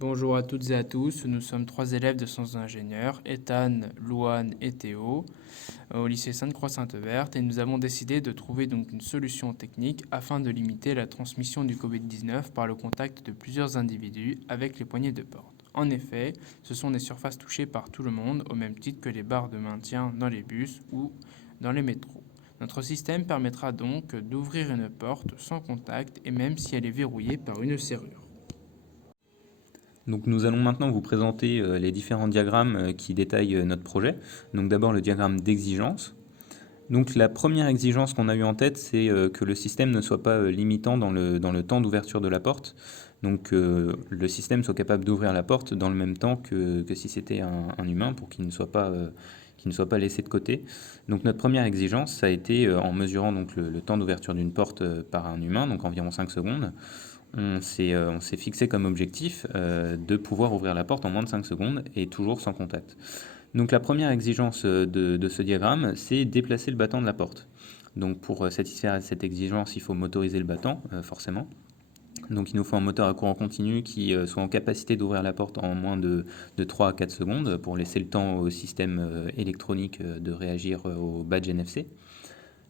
Bonjour à toutes et à tous, nous sommes trois élèves de sciences ingénieurs, Ethan, Louane et Théo, au lycée Sainte-Croix-Sainte-Verte, et nous avons décidé de trouver donc une solution technique afin de limiter la transmission du Covid-19 par le contact de plusieurs individus avec les poignées de porte. En effet, ce sont des surfaces touchées par tout le monde, au même titre que les barres de maintien dans les bus ou dans les métros. Notre système permettra donc d'ouvrir une porte sans contact et même si elle est verrouillée par une serrure. Donc nous allons maintenant vous présenter les différents diagrammes qui détaillent notre projet. Donc d'abord le diagramme d'exigence. Donc la première exigence qu'on a eue en tête, c'est que le système ne soit pas limitant dans le temps d'ouverture de la porte. Donc le système soit capable d'ouvrir la porte dans le même temps que si c'était un humain pour qu'il ne soit pas laissé de côté. Donc notre première exigence, ça a été en mesurant donc le temps d'ouverture d'une porte par un humain, donc environ 5 secondes. On s'est fixé comme objectif de pouvoir ouvrir la porte en moins de 5 secondes et toujours sans contact. Donc la première exigence de ce diagramme, c'est déplacer le battant de la porte. Donc pour satisfaire cette exigence, il faut motoriser le battant, forcément. Donc il nous faut un moteur à courant continu qui soit en capacité d'ouvrir la porte en moins de 3 à 4 secondes pour laisser le temps au système électronique de réagir au badge NFC.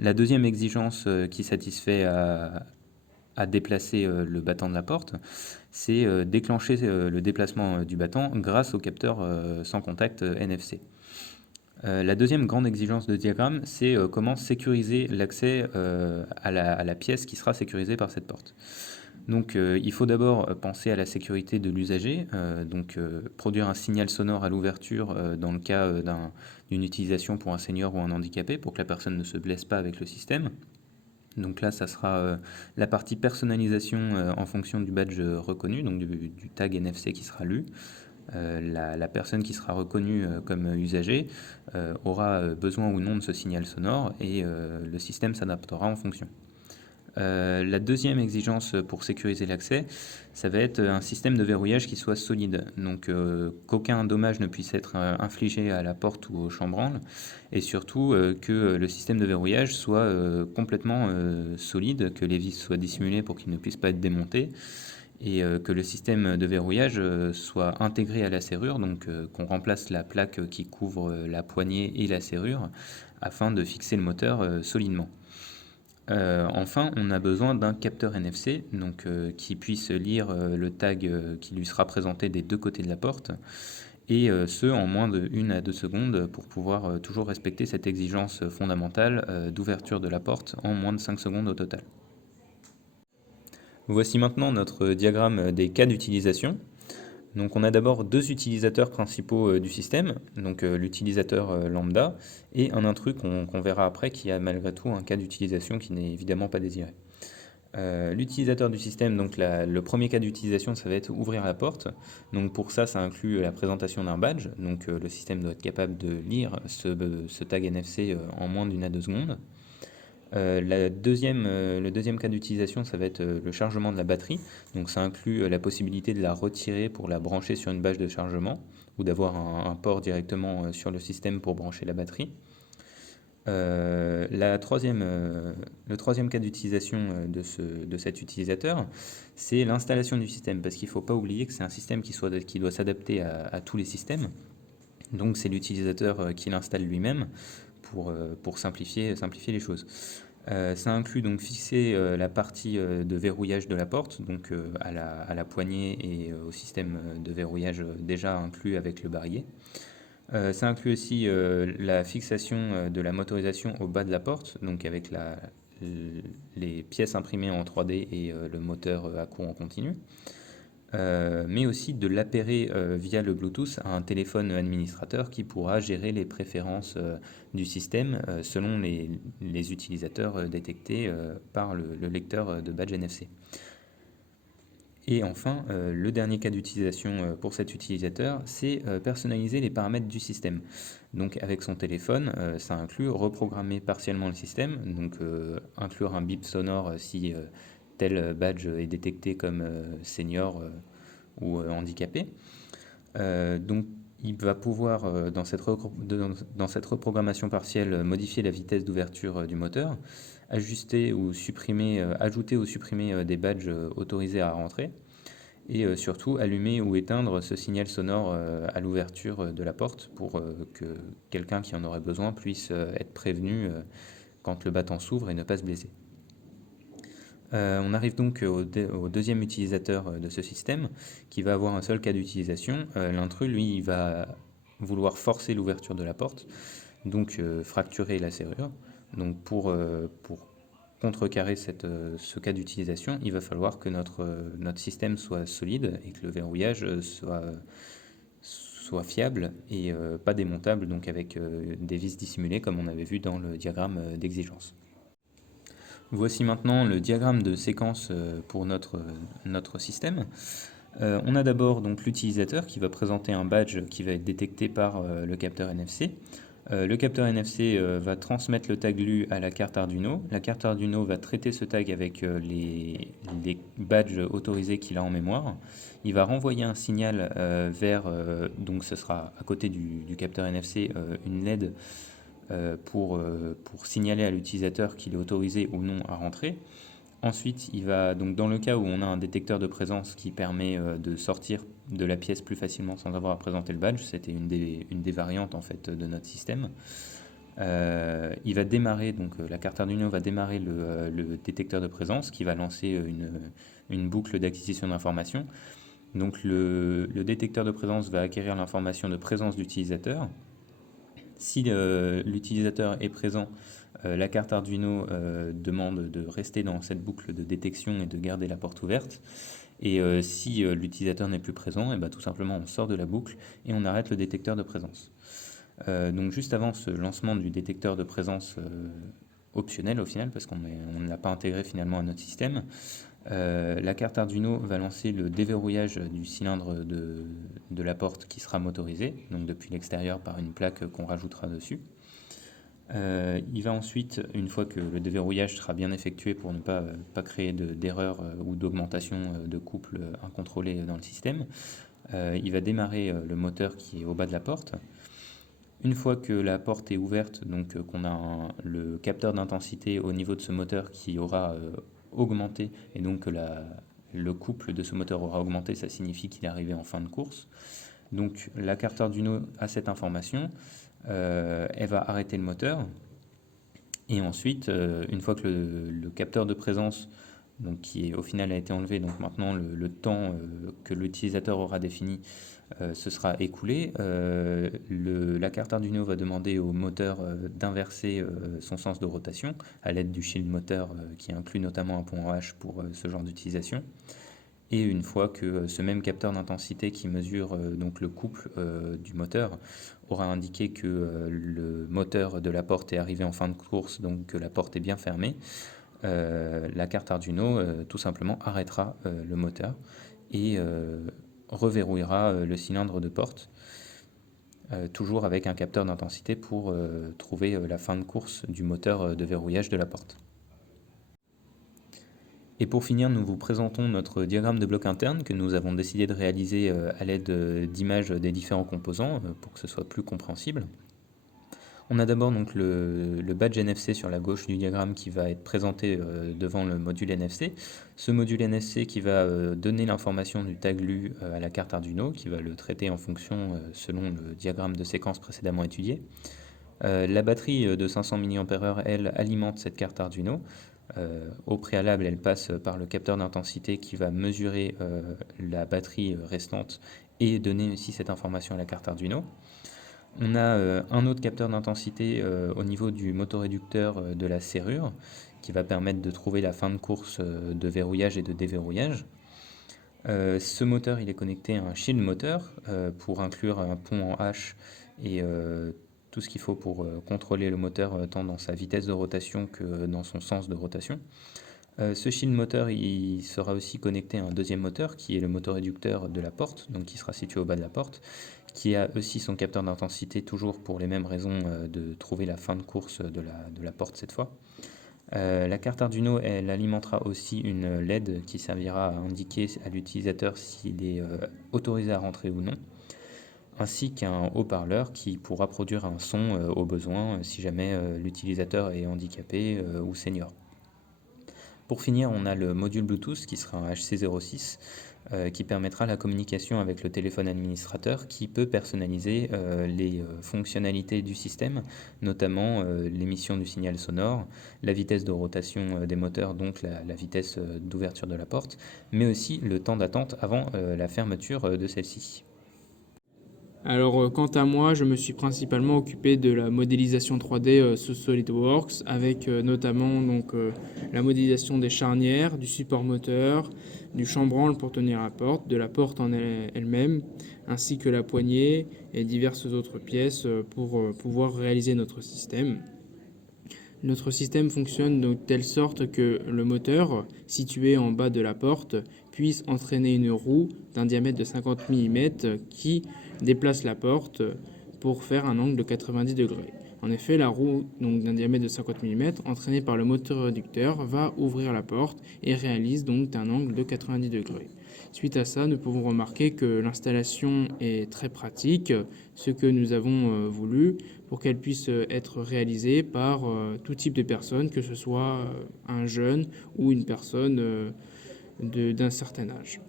La deuxième exigence qui satisfait à déplacer le battant de la porte, c'est déclencher le déplacement du battant grâce au capteur sans contact NFC. La deuxième grande exigence de diagramme, c'est comment sécuriser l'accès à la pièce qui sera sécurisée par cette porte. Donc il faut d'abord penser à la sécurité de l'usager, produire un signal sonore à l'ouverture dans le cas d'une utilisation pour un senior ou un handicapé pour que la personne ne se blesse pas avec le système. Donc là, ça sera la partie personnalisation en fonction du badge reconnu, donc du tag NFC qui sera lu. La personne qui sera reconnue comme usager aura besoin ou non de ce signal sonore et le système s'adaptera en fonction. La deuxième exigence pour sécuriser l'accès, ça va être un système de verrouillage qui soit solide, donc qu'aucun dommage ne puisse être infligé à la porte ou au chambranle, et surtout que le système de verrouillage soit complètement solide, que les vis soient dissimulées pour qu'ils ne puissent pas être démontés, et que le système de verrouillage soit intégré à la serrure, donc qu'on remplace la plaque qui couvre la poignée et la serrure, afin de fixer le moteur solidement. Enfin, on a besoin d'un capteur NFC qui puisse lire le tag qui lui sera présenté des deux côtés de la porte, et ce en moins de 1 à 2 secondes pour pouvoir toujours respecter cette exigence fondamentale d'ouverture de la porte en moins de 5 secondes au total. Voici maintenant notre diagramme des cas d'utilisation. Donc on a d'abord deux utilisateurs principaux du système, donc l'utilisateur lambda et un intrus qu'on verra après qui a malgré tout un cas d'utilisation qui n'est évidemment pas désiré. L'utilisateur du système, donc le premier cas d'utilisation, ça va être ouvrir la porte. Donc pour ça, ça inclut la présentation d'un badge. Donc le système doit être capable de lire ce tag NFC en moins d'1 à 2 secondes. Le deuxième cas d'utilisation, ça va être le chargement de la batterie. Donc ça inclut la possibilité de la retirer pour la brancher sur une bâche de chargement ou d'avoir un port directement sur le système pour brancher la batterie. Le troisième cas d'utilisation de cet utilisateur, c'est l'installation du système, parce qu'il ne faut pas oublier que c'est un système qui doit s'adapter à tous les systèmes. Donc c'est l'utilisateur qui l'installe lui-même pour simplifier les choses. Ça inclut donc fixer la partie de verrouillage de la porte, donc à la poignée et au système de verrouillage déjà inclus avec le barillet. Ça inclut aussi la fixation de la motorisation au bas de la porte, donc avec les pièces imprimées en 3D et le moteur à courant continu. Mais aussi de l'appairer via le Bluetooth à un téléphone administrateur qui pourra gérer les préférences du système selon les utilisateurs détectés par le lecteur de badge NFC. Et enfin, le dernier cas d'utilisation pour cet utilisateur, c'est personnaliser les paramètres du système. Donc avec son téléphone, ça inclut reprogrammer partiellement le système, donc inclure un bip sonore si tel badge est détecté comme senior ou handicapé. Donc il va pouvoir, dans cette reprogrammation partielle, modifier la vitesse d'ouverture du moteur, ajouter ou supprimer des badges autorisés à rentrer, et surtout allumer ou éteindre ce signal sonore à l'ouverture de la porte pour que quelqu'un qui en aurait besoin puisse être prévenu quand le battant s'ouvre et ne pas se blesser. On arrive donc au deuxième utilisateur de ce système qui va avoir un seul cas d'utilisation. L'intrus, lui, il va vouloir forcer l'ouverture de la porte, donc fracturer la serrure. Donc pour contrecarrer ce cas d'utilisation, il va falloir que notre système soit solide et que le verrouillage soit fiable et pas démontable, donc avec des vis dissimulées comme on avait vu dans le diagramme d'exigence. Voici maintenant le diagramme de séquence pour notre système. On a d'abord donc l'utilisateur qui va présenter un badge qui va être détecté par le capteur NFC. Le capteur NFC va transmettre le tag lu à la carte Arduino. La carte Arduino va traiter ce tag avec les badges autorisés qu'il a en mémoire. Il va renvoyer un signal vers, donc ce sera à côté du capteur NFC, une LED pour signaler à l'utilisateur qu'il est autorisé ou non à rentrer. Ensuite, il va donc dans le cas où on a un détecteur de présence qui permet de sortir de la pièce plus facilement sans avoir à présenter le badge, c'était une des variantes en fait de notre système. Il va démarrer, donc la carte Arduino va démarrer le détecteur de présence qui va lancer une boucle d'acquisition d'informations. Donc le détecteur de présence va acquérir l'information de présence d'utilisateur. Si l'utilisateur est présent, la carte Arduino demande de rester dans cette boucle de détection et de garder la porte ouverte. Et si l'utilisateur n'est plus présent, et tout simplement on sort de la boucle et on arrête le détecteur de présence. Donc juste avant ce lancement du détecteur de présence optionnel au final, parce qu'on ne l'a pas intégré finalement à notre système, la carte Arduino va lancer le déverrouillage du cylindre de la porte qui sera motorisé, donc depuis l'extérieur par une plaque qu'on rajoutera dessus. Il va ensuite, une fois que le déverrouillage sera bien effectué pour ne pas créer d'erreur ou d'augmentation de couple incontrôlée dans le système, il va démarrer le moteur qui est au bas de la porte. Une fois que la porte est ouverte, donc qu'on a le capteur d'intensité au niveau de ce moteur qui aura augmenté, et donc que le couple de ce moteur aura augmenté, ça signifie qu'il est arrivé en fin de course. Donc la carte Arduino a cette information, elle va arrêter le moteur, et ensuite, une fois que le capteur de présence, donc qui au final a été enlevé, donc maintenant le temps que l'utilisateur aura défini se sera écoulé, la carte Arduino va demander au moteur d'inverser son sens de rotation à l'aide du shield moteur qui inclut notamment un pont en H pour ce genre d'utilisation. Et une fois que ce même capteur d'intensité qui mesure donc le couple du moteur aura indiqué que le moteur de la porte est arrivé en fin de course, donc que la porte est bien fermée, la carte Arduino tout simplement arrêtera le moteur et reverrouillera le cylindre de porte, toujours avec un capteur d'intensité pour trouver la fin de course du moteur de verrouillage de la porte. Et pour finir, nous vous présentons notre diagramme de bloc interne que nous avons décidé de réaliser à l'aide d'images des différents composants pour que ce soit plus compréhensible. On a d'abord donc le badge NFC sur la gauche du diagramme qui va être présenté devant le module NFC. Ce module NFC qui va donner l'information du tag lu à la carte Arduino, qui va le traiter en fonction selon le diagramme de séquence précédemment étudié. La batterie de 500 mAh, elle, alimente cette carte Arduino. Au préalable, elle passe par le capteur d'intensité qui va mesurer la batterie restante et donner aussi cette information à la carte Arduino. On a un autre capteur d'intensité au niveau du motoréducteur de la serrure qui va permettre de trouver la fin de course de verrouillage et de déverrouillage. Ce moteur, il est connecté à un shield moteur pour inclure un pont en H et tout ce qu'il faut pour contrôler le moteur tant dans sa vitesse de rotation que dans son sens de rotation. Ce shield moteur, il sera aussi connecté à un deuxième moteur qui est le motoréducteur de la porte, donc qui sera situé au bas de la porte, qui a aussi son capteur d'intensité, toujours pour les mêmes raisons de trouver la fin de course de la porte cette fois. La carte Arduino, elle alimentera aussi une LED qui servira à indiquer à l'utilisateur s'il est autorisé à rentrer ou non, ainsi qu'un haut-parleur qui pourra produire un son au besoin si jamais l'utilisateur est handicapé ou senior. Pour finir, on a le module Bluetooth qui sera un HC06 qui permettra la communication avec le téléphone administrateur qui peut personnaliser les fonctionnalités du système, notamment l'émission du signal sonore, la vitesse de rotation des moteurs, donc la vitesse d'ouverture de la porte, mais aussi le temps d'attente avant la fermeture de celle-ci. Alors, quant à moi, je me suis principalement occupé de la modélisation 3D sous SolidWorks, avec notamment la modélisation des charnières, du support moteur, du chambranle pour tenir la porte, de la porte en elle-même, ainsi que la poignée et diverses autres pièces pour pouvoir réaliser notre système. Notre système fonctionne de telle sorte que le moteur, situé en bas de la porte, puisse entraîner une roue d'un diamètre de 50 mm qui déplace la porte pour faire un angle de 90 degrés. En effet, la roue d'un diamètre de 50 mm, entraînée par le moteur réducteur, va ouvrir la porte et réalise donc un angle de 90 degrés. Suite à ça, nous pouvons remarquer que l'installation est très pratique, ce que nous avons voulu pour qu'elle puisse être réalisée par tout type de personnes, que ce soit un jeune ou une personne d'un certain âge.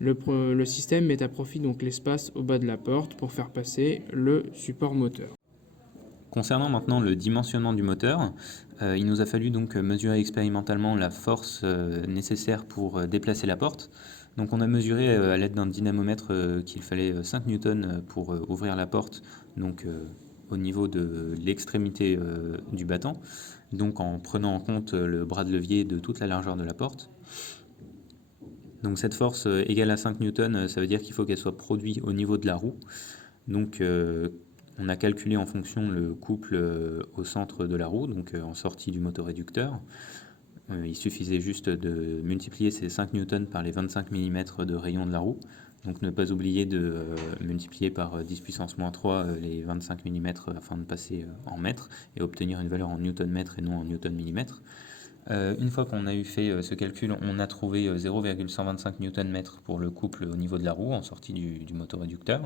Le système met à profit donc l'espace au bas de la porte pour faire passer le support moteur. Concernant maintenant le dimensionnement du moteur, il nous a fallu donc mesurer expérimentalement la force nécessaire pour déplacer la porte. Donc on a mesuré à l'aide d'un dynamomètre qu'il fallait 5 newtons pour ouvrir la porte, donc au niveau de l'extrémité du battant, donc en prenant en compte le bras de levier de toute la largeur de la porte. Donc cette force égale à 5 newtons, ça veut dire qu'il faut qu'elle soit produite au niveau de la roue. Donc on a calculé en fonction le couple au centre de la roue, donc en sortie du moteur réducteur. Il suffisait juste de multiplier ces 5 newtons par les 25 mm de rayon de la roue. Donc ne pas oublier de multiplier par 10 puissance moins 3 les 25 mm afin de passer en mètres et obtenir une valeur en newton-mètre et non en newton-millimètre. Une fois qu'on a eu fait ce calcul, on a trouvé 0,125 Nm pour le couple au niveau de la roue en sortie du moteur réducteur.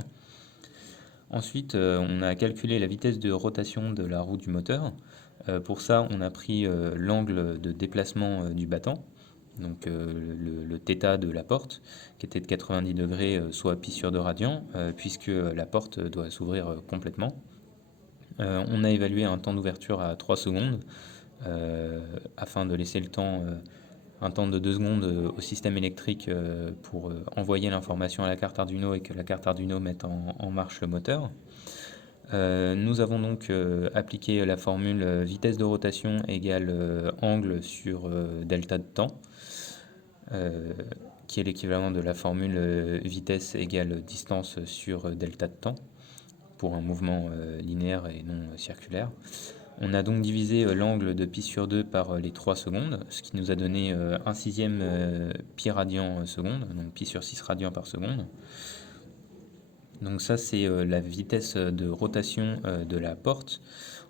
Ensuite, on a calculé la vitesse de rotation de la roue du moteur. Pour ça, on a pris l'angle de déplacement du battant, donc le θ de la porte, qui était de 90 degrés, soit pi sur 2 radians, puisque la porte doit s'ouvrir complètement. On a évalué un temps d'ouverture à 3 secondes, afin de laisser le temps, un temps de 2 secondes au système électrique pour envoyer l'information à la carte Arduino et que la carte Arduino mette en marche le moteur. Nous avons donc appliqué la formule vitesse de rotation égale angle sur delta de temps, qui est l'équivalent de la formule vitesse égale distance sur delta de temps, pour un mouvement linéaire et non circulaire. On a donc divisé l'angle de pi sur 2 par les 3 secondes, ce qui nous a donné 1/6 pi radian seconde, donc pi sur 6 radians par seconde. Donc ça, c'est la vitesse de rotation de la porte.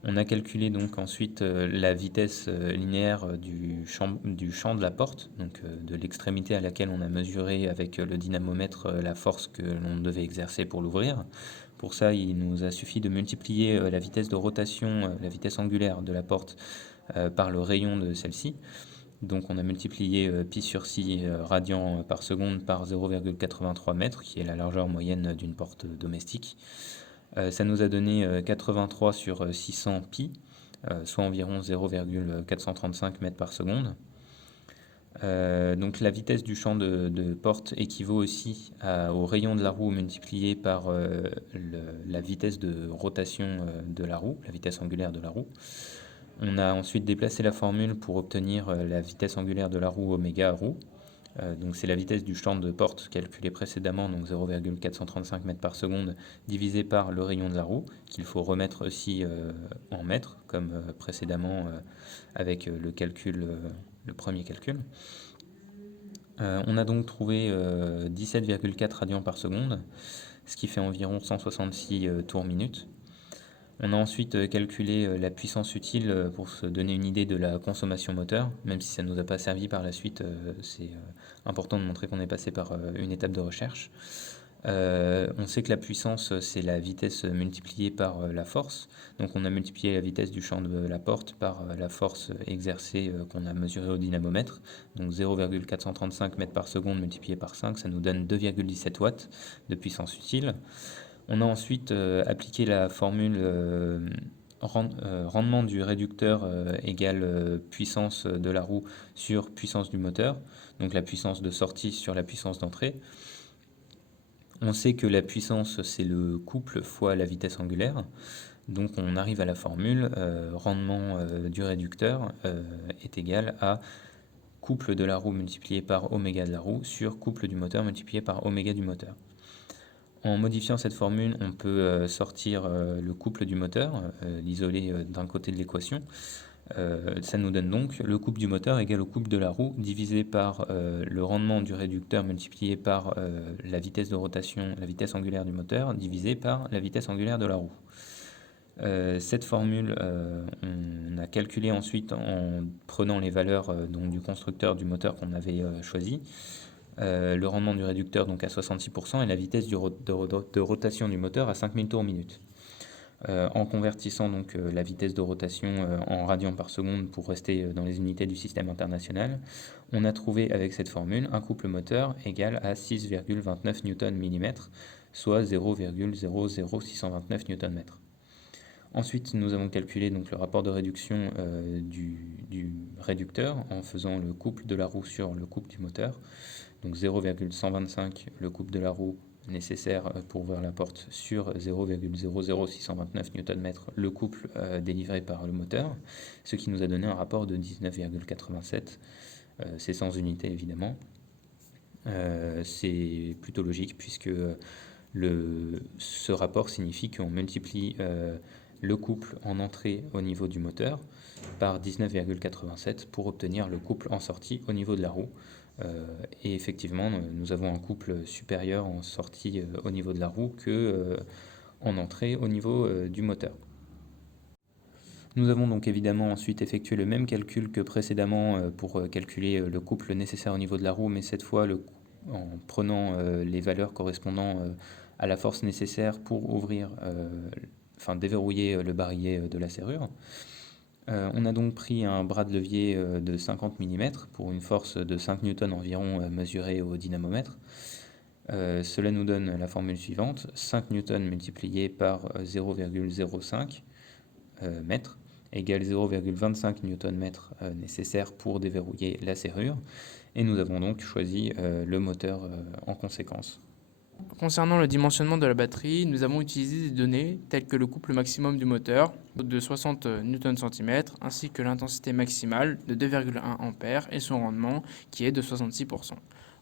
On a calculé donc ensuite la vitesse linéaire du champ de la porte, donc de l'extrémité à laquelle on a mesuré avec le dynamomètre la force que l'on devait exercer pour l'ouvrir. Pour ça, il nous a suffi de multiplier la vitesse de rotation, la vitesse angulaire de la porte par le rayon de celle-ci. Donc on a multiplié pi sur 6 radians par seconde par 0,83 mètres, qui est la largeur moyenne d'une porte domestique. Ça nous a donné 83 sur 600 pi, soit environ 0,435 mètres par seconde. Donc la vitesse du champ de porte équivaut aussi au rayon de la roue multiplié par la vitesse de rotation de la roue, la vitesse angulaire de la roue. On a ensuite déplacé la formule pour obtenir la vitesse angulaire de la roue oméga roue. Donc c'est la vitesse du champ de porte calculée précédemment, donc 0,435 mètres par seconde, divisé par le rayon de la roue, qu'il faut remettre aussi en mètres, comme précédemment avec le premier calcul. On a donc trouvé 17,4 radians par seconde, ce qui fait environ 166 tours minutes. On a ensuite calculé la puissance utile pour se donner une idée de la consommation moteur, même si ça ne nous a pas servi par la suite, c'est important de montrer qu'on est passé par une étape de recherche. On sait que la puissance, c'est la vitesse multipliée par la force. Donc on a multiplié la vitesse du champ de la porte par la force exercée qu'on a mesurée au dynamomètre. Donc 0,435 mètres par seconde multiplié par 5, ça nous donne 2,17 watts de puissance utile. On a ensuite appliqué la formule rendement du réducteur égale puissance de la roue sur puissance du moteur, donc la puissance de sortie sur la puissance d'entrée. On sait que la puissance, c'est le couple fois la vitesse angulaire. Donc on arrive à la formule, rendement du réducteur est égal à couple de la roue multiplié par oméga de la roue sur couple du moteur multiplié par oméga du moteur. En modifiant cette formule, on peut sortir le couple du moteur, l'isoler d'un côté de l'équation. Ça nous donne donc le couple du moteur égal au couple de la roue divisé par le rendement du réducteur multiplié par la vitesse de rotation, la vitesse angulaire du moteur, divisé par la vitesse angulaire de la roue. Cette formule, on a calculé ensuite en prenant les valeurs donc, du constructeur du moteur qu'on avait choisi. Le rendement du réducteur donc à 66% et la vitesse de rotation du moteur à 5000 tours minute. En convertissant donc la vitesse de rotation en radians par seconde pour rester dans les unités du système international, on a trouvé avec cette formule un couple moteur égal à 6,29 Nm, soit 0,00629 Nm. Ensuite, nous avons calculé donc le rapport de réduction du réducteur en faisant le couple de la roue sur le couple du moteur. Donc 0,125 le couple de la roue nécessaire pour ouvrir la porte sur 0,00629 Nm le couple délivré par le moteur, ce qui nous a donné un rapport de 19,87. C'est sans unité évidemment. C'est plutôt logique puisque ce rapport signifie qu'on multiplie le couple en entrée au niveau du moteur par 19,87 pour obtenir le couple en sortie au niveau de la roue. Et effectivement, nous avons un couple supérieur en sortie au niveau de la roue que en entrée au niveau du moteur. Nous avons donc évidemment ensuite effectué le même calcul que précédemment pour calculer le couple nécessaire au niveau de la roue, mais cette fois en prenant les valeurs correspondant à la force nécessaire pour ouvrir, déverrouiller le barillet de la serrure. On a donc pris un bras de levier de 50 mm pour une force de 5 N environ mesurée au dynamomètre. Cela nous donne la formule suivante, 5 N multiplié par 0,05 mètres égale 0,25 Nm nécessaire pour déverrouiller la serrure. Et nous avons donc choisi le moteur en conséquence. Concernant le dimensionnement de la batterie, nous avons utilisé des données telles que le couple maximum du moteur de 60 Nm ainsi que l'intensité maximale de 2,1 A et son rendement qui est de 66%.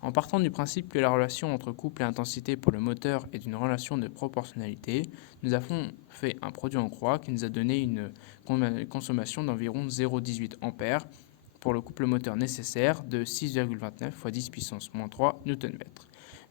En partant du principe que la relation entre couple et intensité pour le moteur est une relation de proportionnalité, nous avons fait un produit en croix qui nous a donné une consommation d'environ 0,18 A pour le couple moteur nécessaire de 6,29 x 10 puissance moins 3 Nm.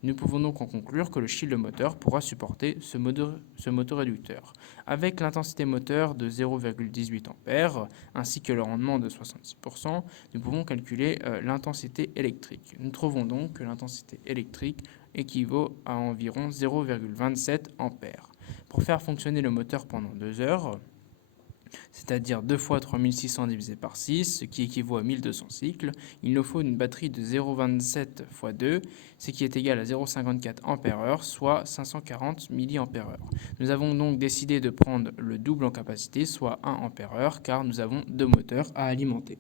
Nous pouvons donc en conclure que le shield moteur pourra supporter ce motoréducteur. Avec l'intensité moteur de 0,18 A ainsi que le rendement de 66%, nous pouvons calculer l'intensité électrique. Nous trouvons donc que l'intensité électrique équivaut à environ 0,27 A. Pour faire fonctionner le moteur pendant 2 heures, c'est-à-dire 2 fois 3600 divisé par 6, ce qui équivaut à 1200 cycles, il nous faut une batterie de 0,27 x 2, ce qui est égal à 0,54 Ah, soit 540 mAh. Nous avons donc décidé de prendre le double en capacité, soit 1 Ah, car nous avons 2 moteurs à alimenter.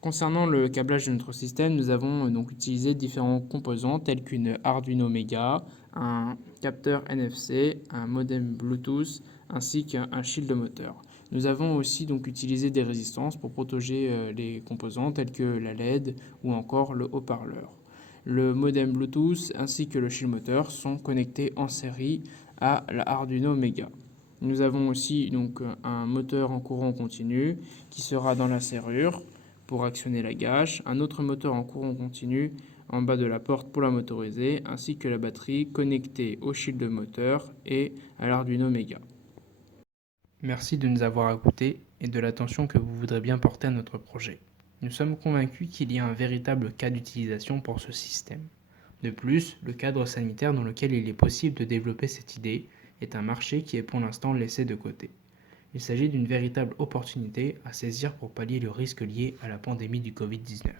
Concernant le câblage de notre système, nous avons donc utilisé différents composants tels qu'une Arduino Mega, un capteur NFC, un modem Bluetooth ainsi qu'un shield moteur. Nous avons aussi donc utilisé des résistances pour protéger les composants tels que la LED ou encore le haut-parleur. Le modem Bluetooth ainsi que le shield moteur sont connectés en série à la Arduino Mega. Nous avons aussi donc un moteur en courant continu qui sera dans la serrure pour actionner la gâche, un autre moteur en courant continu en bas de la porte pour la motoriser, ainsi que la batterie connectée au shield moteur et à l'Arduino Mega. Merci de nous avoir écoutés et de l'attention que vous voudrez bien porter à notre projet. Nous sommes convaincus qu'il y a un véritable cas d'utilisation pour ce système. De plus, le cadre sanitaire dans lequel il est possible de développer cette idée est un marché qui est pour l'instant laissé de côté. Il s'agit d'une véritable opportunité à saisir pour pallier le risque lié à la pandémie du Covid-19.